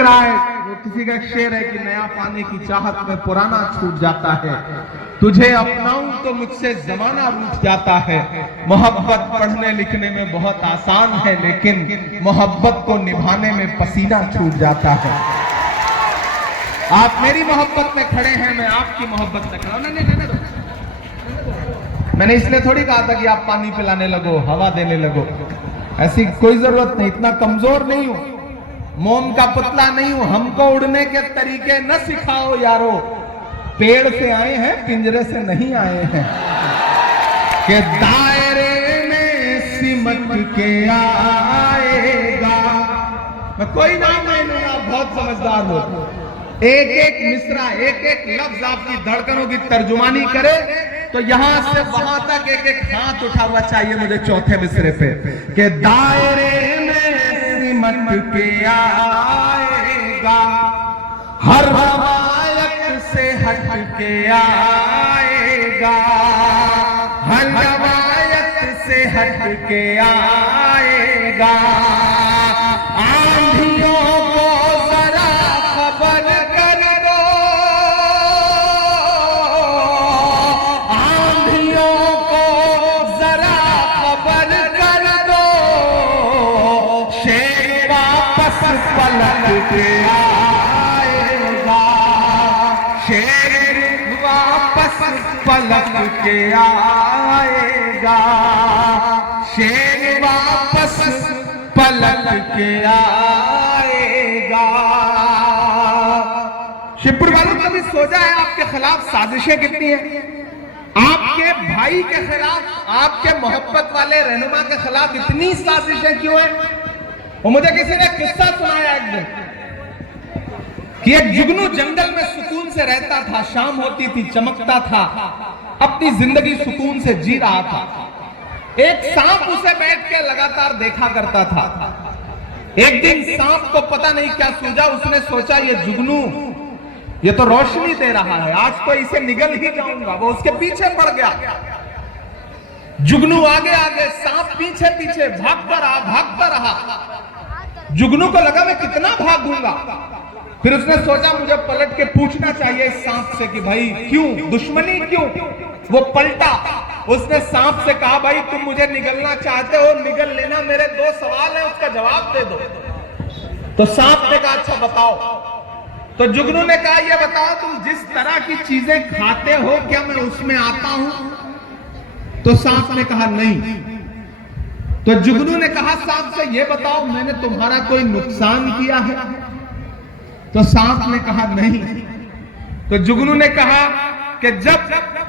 रहा है, वो किसी का शेर है कि नया पाने की चाहत में पुराना छूट जाता है, तुझे अपनाऊं तो मुझसे जमाना रूठ जाता है। मोहब्बत पढ़ने लिखने में बहुत आसान है, लेकिन मोहब्बत को निभाने में पसीना छूट जाता है। आप मेरी मोहब्बत में खड़े हैं, मैं आपकी मोहब्बत में खड़ा हूं। नहीं, मैंने इसलिए थोड़ी कहा था कि आप पानी पिलाने लगो, हवा देने लगो, ऐसी कोई जरूरत नहीं। इतना कमजोर नहीं हूं, मोम का पुतला नहीं हूं। हमको उड़ने के तरीके न सिखाओ यारो, पेड़ से आए हैं पिंजरे से नहीं आए हैं। कि दायरे में सिमट के आएगा, मैं कोई नाम नहीं लूंगा, बहुत समझदार हो। एक एक मिसरा, एक एक लफ्ज आपकी धड़कनों की तर्जुमानी करे तो यहां से वहां तक एक एक हाथ उठा हुआ चाहिए मुझे चौथे मिसरे पे। कि दायरे में सिमट के आएगा, हर रवायत से हट के आएगा, हर रवायत से हट के आएगा। आंधियों को जरा खबर कर दो, आंधियों को जरा खबर कर दो, शेर वापस पलट के आएगा, शेर वापस पलट के आएगा, शेर वापस पलट के आएगा। शिवपुर वालों, कभी सोचा है आपके खिलाफ साजिशें कितनी हैं? आपके भाई के खिलाफ, आपके मोहब्बत वाले रहनुमा के खिलाफ इतनी साजिशें क्यों हैं? वो मुझे किसी ने किस्सा सुनाया एक दिन कि एक जुगनू जंगल में सुकून से रहता था, शाम होती थी, चमकता था, अपनी जिंदगी सुकून से जी रहा था। एक सांप उसे बैठ के लगातार देखा करता था। एक दिन सांप को पता नहीं क्या सूझा, उसने सोचा ये जुगनू ये तो रोशनी दे रहा है, आज तो इसे निगल ही जाऊंगा। वो उसके पीछे पड़ गया। जुगनू आगे आगे, सांप पीछे पीछे भागता रहा। जुगनू को लगा मैं कितना भागूंगा। फिर उसने सोचा मुझे पलट के पूछना चाहिए इस सांप से कि भाई क्यों, दुश्मनी क्यों? वो पलटा, उसने सांप से कहा भाई तुम मुझे निगलना चाहते हो, निगल लेना, मेरे दो सवाल हैं, उसका जवाब दे दो। तो सांप ने कहा अच्छा बताओ। तो जुगनू ने कहा ये बताओ तुम जिस तरह की चीजें खाते हो क्या मैं उसमें आता हूं? तो सांप ने कहा नहीं। तो जुगनू ने कहा सांप से ये बताओ मैंने तुम्हारा कोई नुकसान किया है? तो सांप ने कहा नहीं। तो जुगनू ने कहा कि जब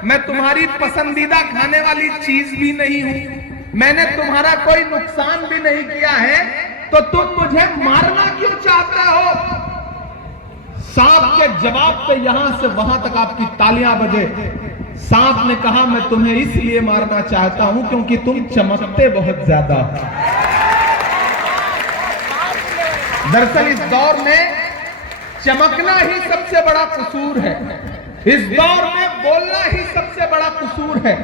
मैं तुम्हारी पसंदीदा खाने वाली चीज भी नहीं हूं, मैंने तुम्हारा कोई नुकसान भी नहीं किया है, तो तुम मुझे मारना क्यों चाहते हो? सांप के जवाब पे यहां से वहां तक आपकी तालियां बजे। सांप ने कहा मैं तुम्हें इसलिए मारना चाहता हूं क्योंकि तुम चमकते बहुत ज्यादा हो। दरअसल इस दौर में चमकना ही सबसे बड़ा कसूर है, इस दौर में बोलना ही सबसे बड़ा कसूर है,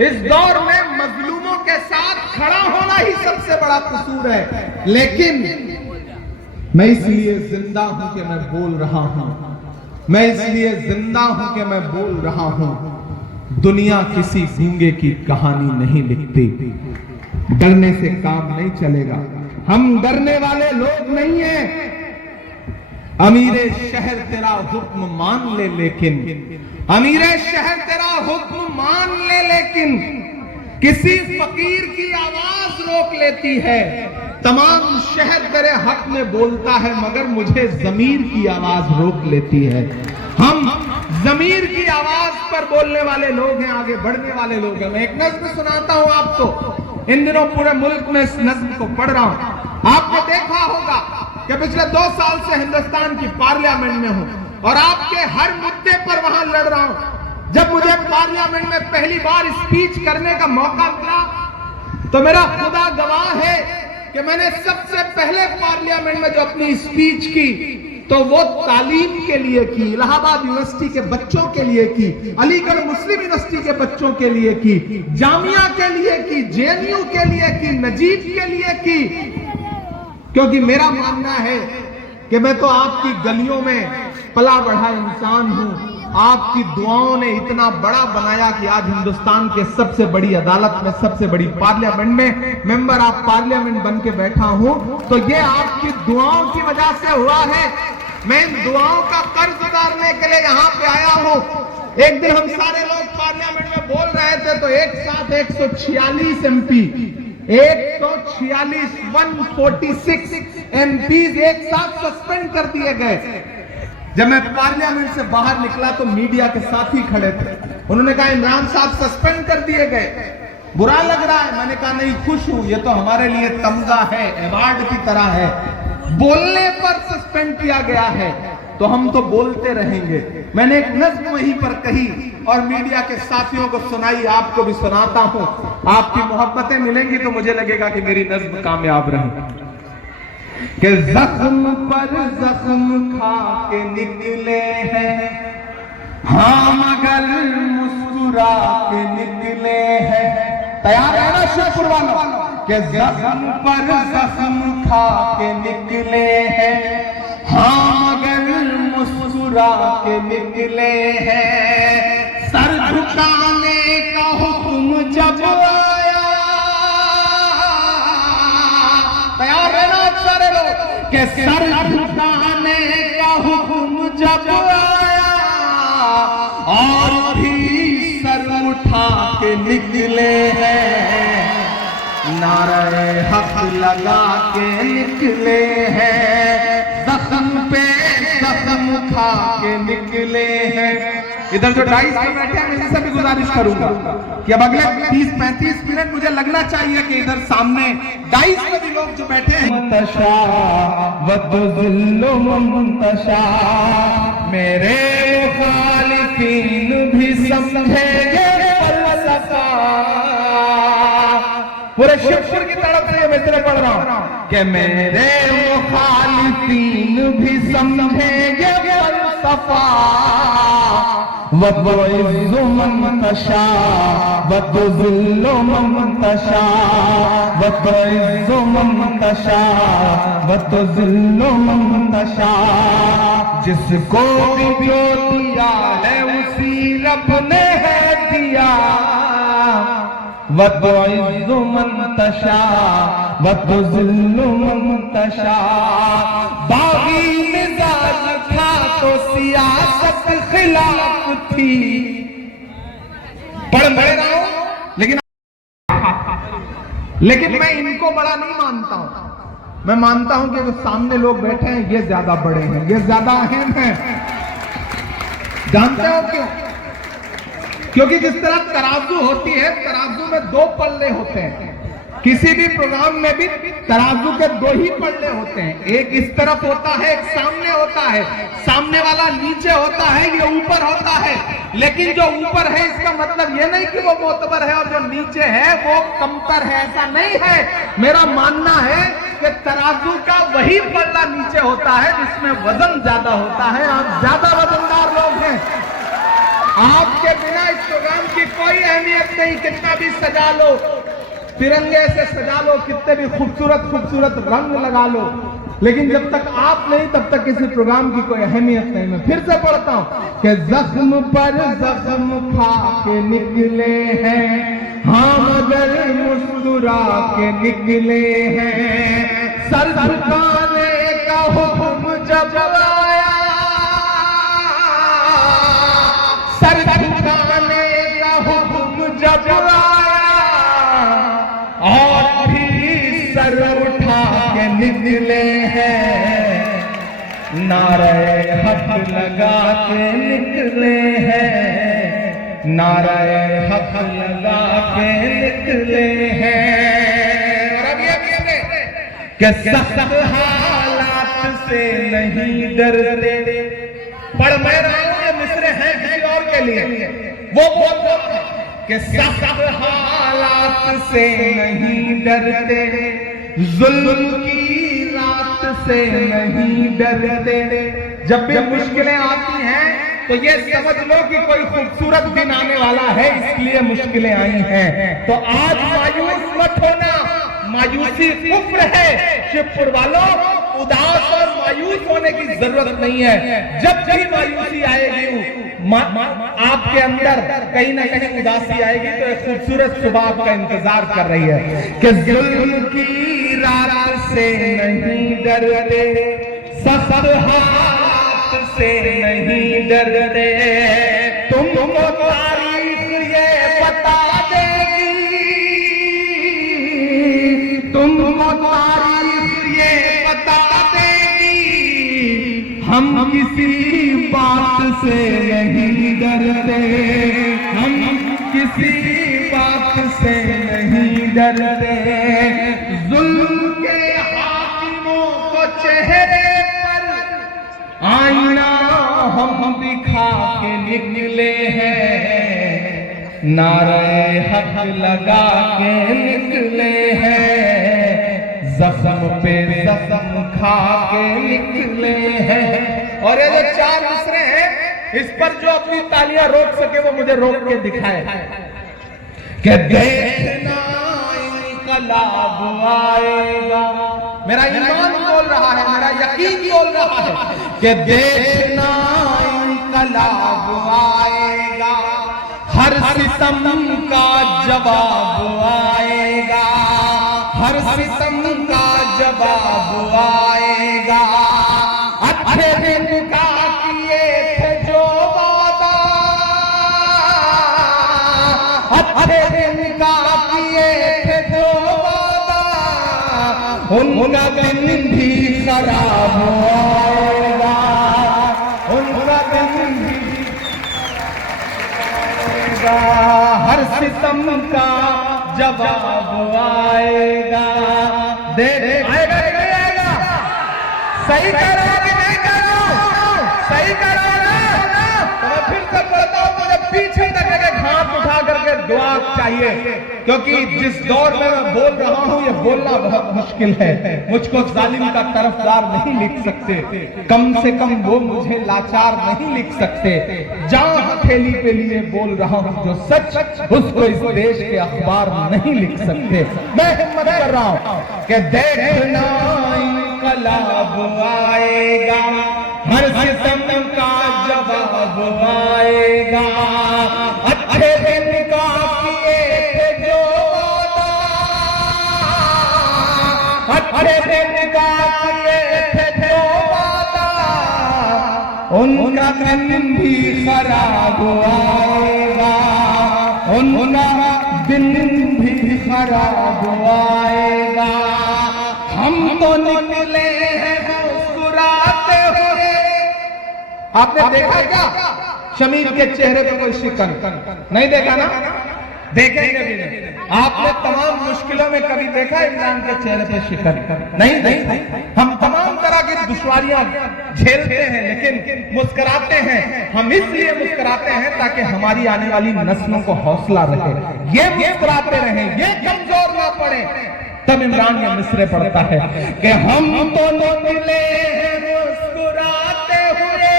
इस दौर में मजलूमों के साथ खड़ा होना ही सबसे बड़ा कसूर है। लेकिन मैं इसलिए जिंदा हूं कि मैं बोल रहा हूं, मैं इसलिए जिंदा हूं कि मैं बोल रहा हूं। दुनिया किसी गूंगे की कहानी नहीं लिखती, डरने से काम नहीं चलेगा। हम डरने वाले लोग नहीं हैं। अमीरे शहर तेरा हुक्म मान ले लेकिन, अमीरे शहर तेरा हुक्म मान ले लेकिन, किसी फकीर की आवाज रोक लेती है। तमाम शहर तेरे हक में बोलता है मगर मुझे जमीर की आवाज रोक लेती है। हम जमीर की आवाज पर बोलने वाले लोग हैं, आगे बढ़ने वाले लोग हैं। मैं एक नज्म सुनाता हूं आपको, इन दिनों पूरे मुल्क में इस नज्म को पढ़ रहा हूं। आपने देखा होगा कि पिछले 2 साल से हिंदुस्तान की पार्लियामेंट में हूं और आपके हर मुद्दे पर वहां लड़ रहा हूं। जब मुझे पार्लियामेंट में पहली बार स्पीच करने का मौका मिला तो मेरा खुदा गवाह है कि मैंने सबसे पहले पार्लियामेंट में जो अपनी स्पीच की तो वो तालीम के लिए की, इलाहाबाद यूनिवर्सिटी के बच्चों के लिए की, अलीगढ़ मुस्लिम यूनिवर्सिटी के बच्चों के लिए की, जामिया के लिए की, जेएनयू के लिए की, नजीब के लिए की। क्योंकि मेरा मानना है कि मैं तो आपकी गलियों में पला बढ़ा इंसान हूं। आपकी दुआओं ने इतना बड़ा बनाया कि आज हिंदुस्तान के सबसे बड़ी अदालत में, सबसे बड़ी पार्लियामेंट में मेंबर ऑफ पार्लियामेंट बन के बैठा हूं। तो ये आपकी दुआओं की वजह से हुआ है। मैं इन दुआओं का कर्ज उतारने के लिए यहाँ पे आया हूं। एक दिन हम सारे लोग पार्लियामेंट में बोल रहे थे तो एक साथ 146 MP, 146 146 MPs एक साथ सस्पेंड कर दिए गए। जब मैं पार्लियामेंट से बाहर निकला तो मीडिया के साथी खड़े थे। उन्होंने कहा इमरान साहब सस्पेंड कर दिए गए, बुरा लग रहा है। मैंने कहा नहीं, खुश हूं, ये तो हमारे लिए तमगा है, अवार्ड की तरह है। बोलने पर सस्पेंड किया गया है तो हम तो बोलते रहेंगे। मैंने एक नज्म वहीं पर कही और मीडिया के साथियों को सुनाई, आपको भी सुनाता हूं। आपकी मोहब्बतें मिलेंगी तो मुझे लगेगा कि मेरी नज्म कामयाब रही। कि जख्म पर जख्म खा के निकले हैं, हाँ मगर मुस्कुरा के निकले हैं। तैयार है ना शिवपुर वालों? कि जख्म पर जख्म खा के निकले हैं, हाँ मगर मुस्कुरा के निकले हैं। सर झुकाने का हुक्म जब आया, तैयार है ना सारे लोग? कि सर झुकाने का हुक्म जब आया और भी सर उठा के निकले हैं, नारे हक लगा के निकले हैं, जख्म पे जख्म खा के निकले हैं। इधर जो डाइस पे बैठे हैं, इनसे भी गुजारिश करूंगा कि अब अगले 30-35 मिनट मुझे लगना चाहिए कि इधर सामने डाइस पे भी लोग जो बैठे हैं, मुंतशा वद्दुल्लु मुंतशा, मेरे मुखालिफीन भी समझेंगे फलसफा। पूरे शिवपुर की तरफ से मैं तेरे पढ़ रहा हूं कि मेरे मुखालिफीन भी समझेंगे फलसफा। वतुइज़्ज़ु मन तशा वतुज़िल्लु मन तशा, वतुइज़्ज़ु मन तशा वतुज़िल्लु मन तशा। जिसको भी जो दिया है उसी रब ने है दिया। वतुइज़्ज़ु मन तशा वतुज़िल्लु मन तशा। बागी मिजाज था तो सियासत खिलाफ थी। पढ़ रहा हूं लेकिन मैं इनको बड़ा नहीं मानता हूं। मैं मानता हूं कि जो सामने लोग बैठे हैं ये ज्यादा बड़े हैं, ये ज्यादा अहम हैं। जानते हो क्यों? क्योंकि जिस तरह तराजू होती है, तराजू में 2 पल्ले होते हैं। किसी भी प्रोग्राम में भी तराजू के 2 ही पल्ले होते हैं, एक इस तरफ होता है, एक सामने होता है। सामने वाला नीचे होता है, ये ऊपर होता है। लेकिन जो ऊपर है इसका मतलब ये नहीं कि वो मोतबर है और जो नीचे है वो कमतर है, ऐसा नहीं है। मेरा मानना है कि तराजू का वही पल्ला नीचे होता है जिसमें वजन ज्यादा होता है। आप ज्यादा वजनदार लोग हैं, आपके बिना इस प्रोग्राम की कोई अहमियत नहीं। कितना भी सजा लो, तिरंगे से सजा लो, कितने भी खूबसूरत खूबसूरत रंग लगा लो, लेकिन जब तक आप नहीं तब तक किसी प्रोग्राम की कोई अहमियत नहीं। मैं फिर से पढ़ता हूं कि जख्म पर जख्म खा के निकले हैं, हाँ मगर मुस्कुरा के निकले हैं। सर झुकाने का हुक्म जब आया, सर झुकाने का हुक्म जब आया और भी सर उठा के निकले हैं, नारे हक लगा के निकले हैं, नारे हक लगा के निकले हैं। और अब ये कि सख्त हालात से नहीं डरते। पढ़ मैं रहा हूं, ये मिसरे हैं किसी और के लिए। वो बोल रहा है कि सख्त हालात से नहीं डरते, जुल्म की रात से नहीं डरते। जब भी मुश्किलें आती हैं तो ये समझ लो कि कोई खूबसूरत दिन आने वाला है, इसलिए मुश्किलें आई हैं। तो आज मायूस मत होना, मायूसी कुफ्र है। शिवपुर वालों, उदास और मायूस होने की जरूरत नहीं है। जब भी मायूसी आएगी, आपके अंदर कहीं ना कहीं उदासी आएगी, तो एक खूबसूरत सुबह आपका इंतजार कर रही है कि जुल्म की रात से नहीं डरते, सख्त हाथ से नहीं डरते, तुमको तारीख ये बता देगी, तुमको तारीख ये बता देगी, हम किसी बात से नहीं डरते, हम किसी बात से नहीं डरते। जुल्म के हाकिमों को चेहरे पर आईना हम दिखा के निकले हैं, नारे हक लगा के निकले हैं, जख्म पे जख्म खा के निकले हैं। और ये जो 4 मिसरे हैं, इस पर जो अपनी तालियां रोक सके वो मुझे रोक के दिखाए कि देखना इनकलाब आएगा। मेरा ईमान बोल रहा है, मेरा यकीन बोल रहा है कि देखना इनकलाब आएगा, हर सितम का जवाब आएगा, हर सितम का जवाब आएगा। अच्छे दिन का किए थे जो वादा, अच्छे दिन का किए थे जो वादा, उनका दिन भी खराब आएगा, उनका दिन भी आएगा, हर सितम का जवाब आएगा। आएगा नहीं आएगा? सही कह रहा है कि नहीं कह रहा हूं? सही कह रहा है ना? तो मैं फिर से बोलता हूं, मुझे पीछे तक के हाथ उठा करके दुआ चाहिए, क्योंकि जिस दौर में मैं बोल रहा हूं ये बोलना बहुत मुश्किल है। मुझको जालिम का तरफदार नहीं लिख सकते, कम से कम वो मुझे लाचार नहीं लिख सकते। जान हथेली पे लिए बोल रहा हूं, जो सच उसको इस देश के अखबार नहीं लिख सकते। मैं हिम्मत कर रहा हूं कि देखना इनकलाब आएगा, हर सितम का जवाब आएगा। अच्छे दिन का किए थे जो वादा, अच्छे दिन का किए थे जो वादा, उनका दिन भी खराब आएगा, उनका दिन भी खराब आएगा। हम तो निकले हैं मुस्कुराते हुए। आपने देखा क्या शमीर के चेहरे पे कोई शिकन? नहीं देखा ना? देखेंगे भी नहीं। आपने तमाम मुश्किलों में कभी देखा इमरान के चेहरे पे शिकन? नहीं। हम तमाम तरह की दुश्वारियां झेलते हैं, लेकिन मुस्कुराते हैं। हम इसलिए मुस्कुराते हैं ताकि हमारी आने वाली नस्लों को हौसला रहे, ये मुस्कुराते रहें, ये कमजोर ना पड़े। तब इमरान ये मिसरे पढ़ता है कि हम तो निकले हैं मुस्कुराते हुए,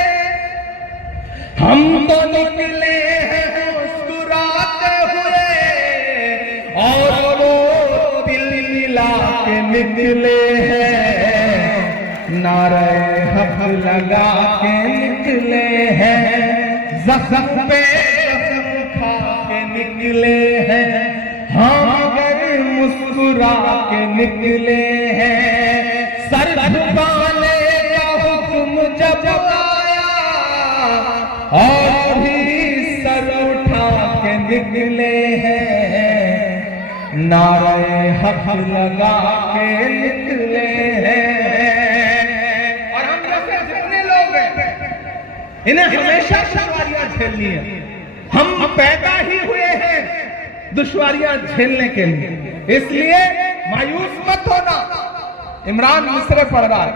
हम तो निकले हैं मुस्कुराते हुए, और वो दिल मिला के निकले हैं, नारे हक लगा के निकले हैं, ज़ख्म पे ज़ख्म खा के निकले हैं, हम मुस्कुरा के निकले हैं। सर झुकाने का हुक्म जब आया और भी सर उठा के निकले हैं, नारे हक लगा के निकले हैं। और हम जैसे जितने लोग हैं, इन्हें हमेशा दुश्वारियां झेलनी है। हम पैदा ही हुए हैं दुश्वारियां झेलने के लिए, इसलिए मायूस मत होना। इमरान मिसरे पढ़ रहा है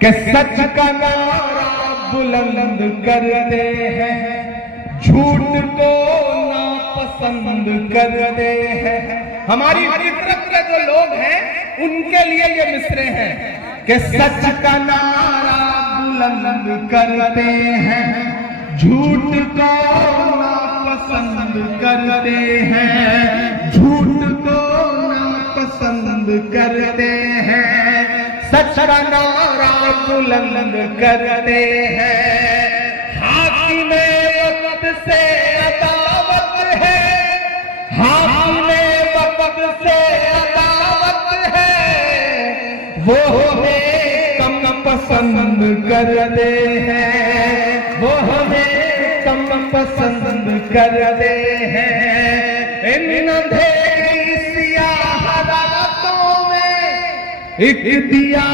कि सच का नारा बुलंद करते हैं, झूठ को नापसंद करते हैं। हमारी फितरत के जो लोग हैं उनके लिए ये मिसरे हैं कि सच का नारा बुलंद करते हैं, झूठ को नापसंद करते हैं, झूठ को नापसंद करते हैं। सच का नारा बुलंद करते हैं। हाकिमे वक्त से अदावत है, हाकिमे वक्त से अदावत है, वो हमें कम पसंद करते हैं, वो हमें कम पसंद करते हैं। इन अंधेरी सियाह रातों में एक दिया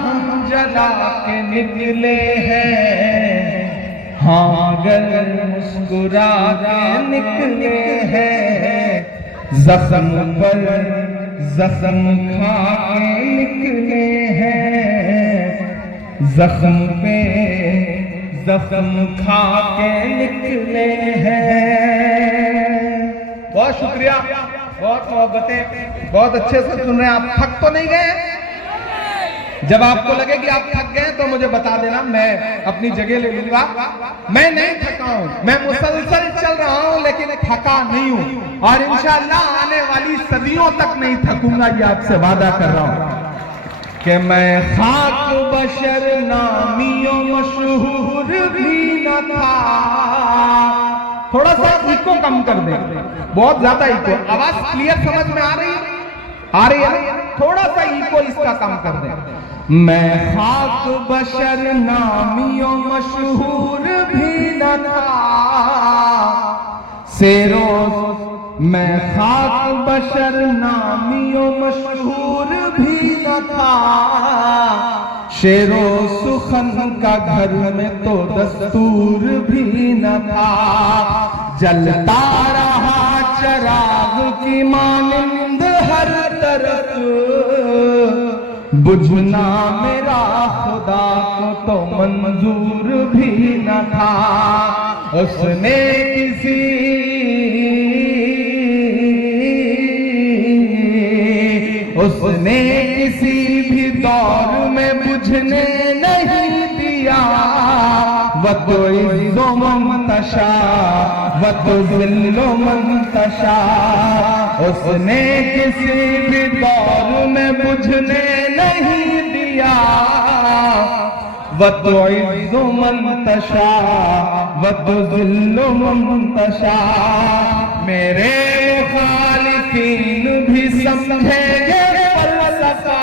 हम जला के निकले हैं, हाँ अगर मुस्कुरा के निकले हैं, जख्म पर जख्म खा के निकले हैं, जख्म पे जख्म खा के निकले हैं। बहुत शुक्रिया, बहुत मोहब्बतें, बहुत अच्छे से सुन रहे हैं आप। थक तो नहीं गए? जब आपको लगे कि आप थक गए तो मुझे बता देना, मैं अपनी जगह ले लूंगा। मैं नहीं थका हूं, मैं मुसलसल चल रहा हूं, लेकिन थका नहीं हूं, और इंशाअल्लाह आने वाली सदियों तक नहीं थकूंगा, ये आपसे वादा कर रहा हूं कि मैं खाक बशर नामियों मशहूर भी न था। थोड़ा सा इको कम कर दे, बहुत ज्यादा इको। आवाज क्लियर समझ में आ रही है? आ रही है? थोड़ा सा इको इसका कम कर दे। मैं खाक बशर नामियों मशहूर भी न था, सेरों मैं खाक बशर नामियों मशहूर भी न था, शेरो सुखन का घर में तो दस्तूर भी न था, जलता रहा चराग की मानिंद हर तरफ, बुझना मेरा खुदा को तो मंजूर भी न था। उसने किसी भी दौर में बुझने नहीं दिया, वतो इज़्ज़ो मंतशा वतो ज़िल्लो मंतशा। उसने किसी भी दौर में बुझने नहीं दिया, वतो इज़्ज़ो मंतशा वतो ज़िल्लो मंतशा। मेरे मुखालिफीन भी समझेंगे फलसफा,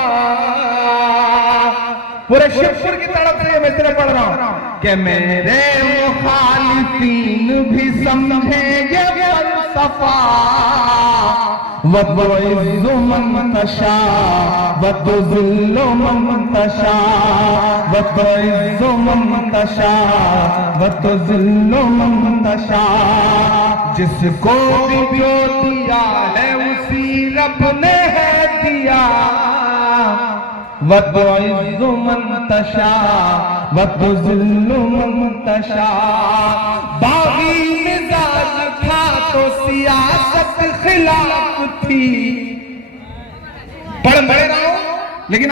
पूरे शिवपुर की तरफ से मैं तेरे पढ़ रहा हूं कि मेरे मुखालिफीन भी समझेंगे फलसफा, वतो इज़्ज़ो मंतशा वतो ज़िल्लो मंतशा, वतो इज़्ज़ो मंतशा वतो ज़िल्लो मंतशा। जिसको भी जो दिया है उसी रब ने है दिया, वतो इज़्ज़ो मंतशा वतो ज़िल्लो मंतशा। बागी मिजाज था तो सियासत खिलाफ थी, पढ़ रहा हूं लेकिन